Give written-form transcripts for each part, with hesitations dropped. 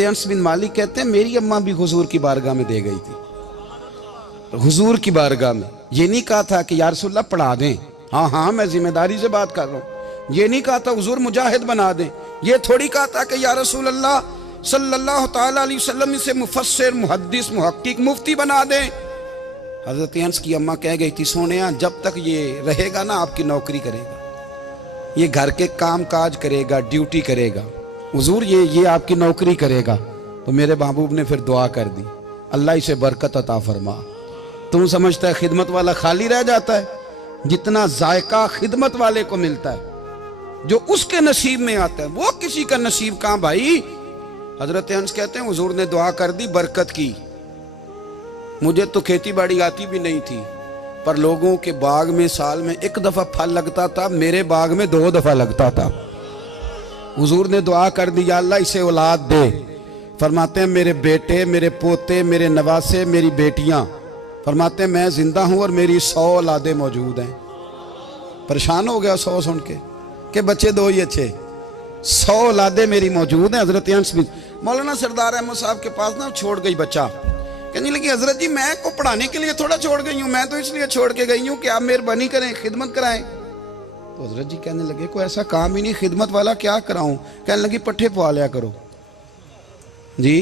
انس بن مالک کہتے ہیں میری اماں بھی حضور کی بارگاہ میں دے گئی تھی، حضور کی بارگاہ میں یہ نہیں کہا تھا کہ یا رسول اللہ پڑھا دیں، ہاں میں ذمہ داری سے بات کر رہا ہوں، یہ نہیں کہا تھا حضور مجاہد بنا دیں، یہ تھوڑی کہا تھا کہ یا رسول اللہ صلی اللہ تعالیٰ علیہ وسلم سے مفسر محدث محقق مفتی بنا دیں۔ حضرت انس کی اماں کہہ گئی تھی سونیا جب تک یہ رہے گا نا آپ کی نوکری کرے گا، یہ گھر کے کام کاج کرے گا، ڈیوٹی کرے گا، حضور یہ آپ کی نوکری کرے گا۔ تو میرے محبوب نے پھر دعا کر دی اللہ اسے برکت عطا فرما۔ تم سمجھتا ہے خدمت والا خالی رہ جاتا ہے؟ جتنا ذائقہ خدمت والے کو ملتا ہے جو اس کے نصیب میں آتا ہے وہ کسی کا نصیب کہاں بھائی۔ حضرت انس کہتے ہیں حضور نے دعا کر دی برکت کی۔ مجھے تو کھیتی باڑی آتی بھی نہیں تھی، پر لوگوں کے باغ میں سال میں ایک دفعہ پھل لگتا تھا، میرے باغ میں 2 دفعہ لگتا تھا۔ حضور نے دعا کر دی یا اللہ اسے اولاد دے۔ فرماتے ہیں میرے بیٹے، میرے پوتے، میرے نواسے، میری بیٹیاں، فرماتے ہیں میں زندہ ہوں اور میری 100 اولادیں موجود ہیں۔ پریشان ہو گیا 100 سن کے کہ بچے 2 ہی اچھے، 100 اولادیں میری موجود ہیں۔ حضرت انس بن مولانا سردار احمد صاحب کے پاس نا چھوڑ گئی بچہ، کہنے لگی حضرت جی میں کو پڑھانے کے لیے تھوڑا چھوڑ گئی ہوں، میں تو اس لیے چھوڑ کے گئی ہوں کہ آپ مہربانی کریں خدمت کرائیں۔ تو حضرت جی کہنے لگے کوئی ایسا کام ہی نہیں، خدمت والا کیا کراؤں؟ کہنے لگی پٹھے پوا لیا کرو جی۔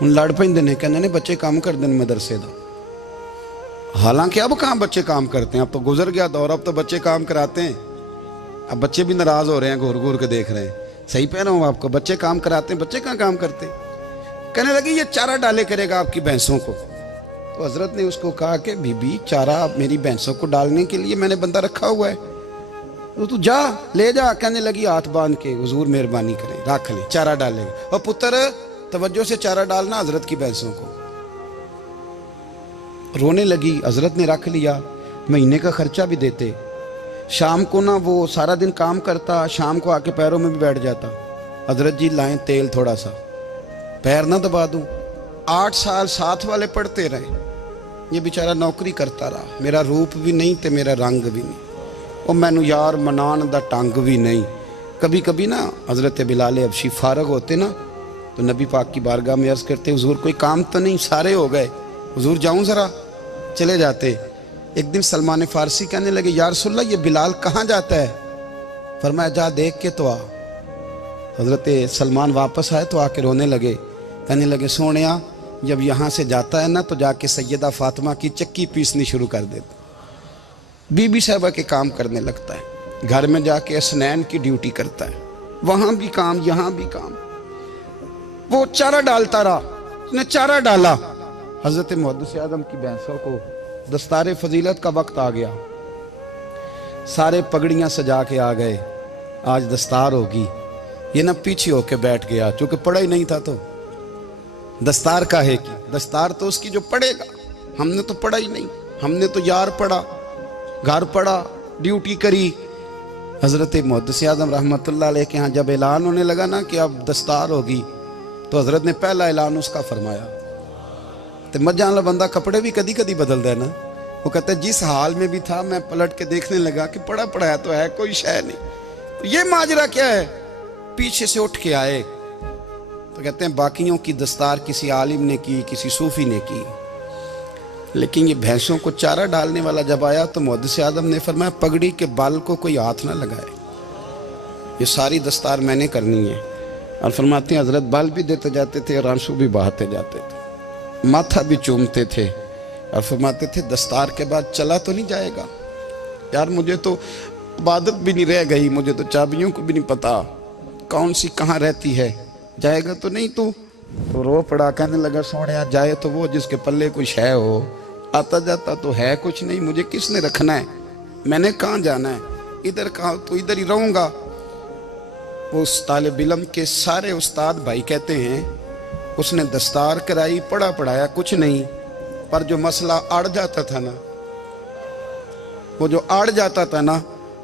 ان لڑ پیندے نے کہنے نے بچے کام کر دیں مدرسے دا، حالانکہ اب کہاں بچے کام کرتے ہیں، اب تو گزر گیا دور، اب تو بچے کام کراتے ہیں۔ اب بچے بھی ناراض ہو رہے ہیں، گھور گھور کے دیکھ رہے ہیں، صحیح پہ رہا ہوں آپ کو، بچے کام کراتے ہیں، بچے کہاں کام کرتے ہیں۔ کہنے لگی یہ چارہ ڈالے کرے گا آپ کی بھینسوں کو۔ تو حضرت نے اس کو کہا کہ بی بی چارہ میری بھینسوں کو ڈالنے کے لیے میں نے بندہ رکھا ہوا ہے، تو جا لے جا۔ کہنے لگی ہاتھ باندھ کے حضور مہربانی کریں رکھ لیں چارہ ڈالیں گے، اور پتر توجہ سے چارہ ڈالنا حضرت کی بھینسوں کو۔ رونے لگی، حضرت نے رکھ لیا، مہینے کا خرچہ بھی دیتے۔ شام کو نا وہ سارا دن کام کرتا، شام کو آ کے پیروں میں بھی بیٹھ جاتا، حضرت جی لائیں تیل تھوڑا سا پیر نہ دبا دوں۔ 8 سال ساتھ والے پڑھتے رہے، یہ بیچارہ نوکری کرتا رہا، میرا روپ بھی نہیں تے میرا رنگ بھی نہیں، اور مینو یار منان دا ٹنگ بھی نہیں۔ کبھی کبھی نا حضرت بلال حبشی فارغ ہوتے نا تو نبی پاک کی بارگاہ میں عرض کرتے حضور کوئی کام تو نہیں، سارے ہو گئے، حضور جاؤں ذرا، چلے جاتے۔ ایک دن سلمان فارسی کہنے لگے یا رسول اللہ یہ بلال کہاں جاتا ہے؟ فرمایا جا دیکھ کے تو آ۔ حضرت سلمان واپس آئے تو آ کے رونے لگے، کہنے لگے سونیا جب یہاں سے جاتا ہے نا تو جا کے سیدہ فاطمہ کی چکی پیسنی شروع کر دیتا، بی بی صاحبہ کے کام کرنے لگتا ہے، گھر میں جا کے اسنین کی ڈیوٹی کرتا ہے، وہاں بھی کام یہاں بھی کام۔ وہ چارہ ڈالتا رہا، اس نے چارہ ڈالا، حضرت محدث اعظم کی بھینسوں کو دستار فضیلت کا وقت آ گیا، سارے پگڑیاں سجا کے آ گئے، آج دستار ہوگی۔ یہ نہ پیچھے ہو کے بیٹھ گیا، چونکہ پڑھا ہی نہیں تھا تو دستار کاہے کی، دستار تو اس کی جو پڑھے گا، ہم نے تو پڑھا ہی نہیں، ہم نے تو یار پڑھا، گھر پڑھا، ڈیوٹی کری۔ حضرت محدث اعظم رحمۃ اللہ علیہ کے ہاں جب اعلان ہونے لگا نا کہ اب دستار ہوگی تو حضرت نے پہلا اعلان اس کا فرمایا۔ تو مجھے والا بندہ کپڑے بھی کدی کدی بدل دے نا، وہ کہتا ہے جس حال میں بھی تھا میں پلٹ کے دیکھنے لگا کہ پڑھا پڑھایا تو ہے کوئی شے نہیں، تو یہ ماجرا کیا ہے؟ پیچھے سے اٹھ کے آئے تو کہتے ہیں باقیوں کی دستار کسی عالم نے کی، کسی صوفی نے کی، لیکن یہ بھینسوں کو چارہ ڈالنے والا جب آیا تو محدث اعظم نے فرمایا پگڑی کے بال کو کوئی ہاتھ نہ لگائے، یہ ساری دستار میں نے کرنی ہے۔ اور فرماتے ہیں حضرت بال بھی دیتے جاتے تھے اور آنسو بھی بہاتے جاتے تھے، ماتھا بھی چومتے تھے، اور فرماتے تھے دستار کے بعد چلا تو نہیں جائے گا یار، مجھے تو عبادت بھی نہیں رہ گئی، مجھے تو چابیوں کو بھی نہیں پتا کون سی کہاں رہتی ہے، جائے گا تو نہیں تو رو پڑا۔ کہنے لگا سونیا جائے تو وہ جس کے پلے کچھ ہے ہو، آتا جاتا تو ہے کچھ نہیں، مجھے کس نے رکھنا ہے، میں نے کہاں جانا ہے، ادھر کہاں تو ادھر ہی رہوں گا۔ اس طالب علم کے سارے استاد بھائی کہتے ہیں اس نے دستار کرائی، پڑھا پڑھایا کچھ نہیں، پر جو مسئلہ اڑ جاتا تھا نا، وہ جو اڑ جاتا تھا نا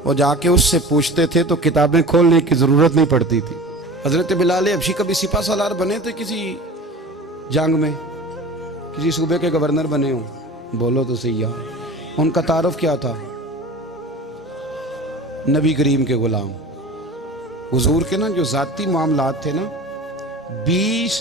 وہ جا کے اس سے پوچھتے تھے تو کتابیں کھولنے کی ضرورت نہیں پڑتی تھی۔ حضرت بلال حبشی کبھی سپاہ سالار بنے تھے کسی جنگ میں، کسی صوبے کے گورنر بنے ہوں؟ بولو تو صحیح ہے۔ ان کا تعارف کیا تھا؟ نبی کریم کے غلام، حضور کے نا جو ذاتی معاملات تھے نا 20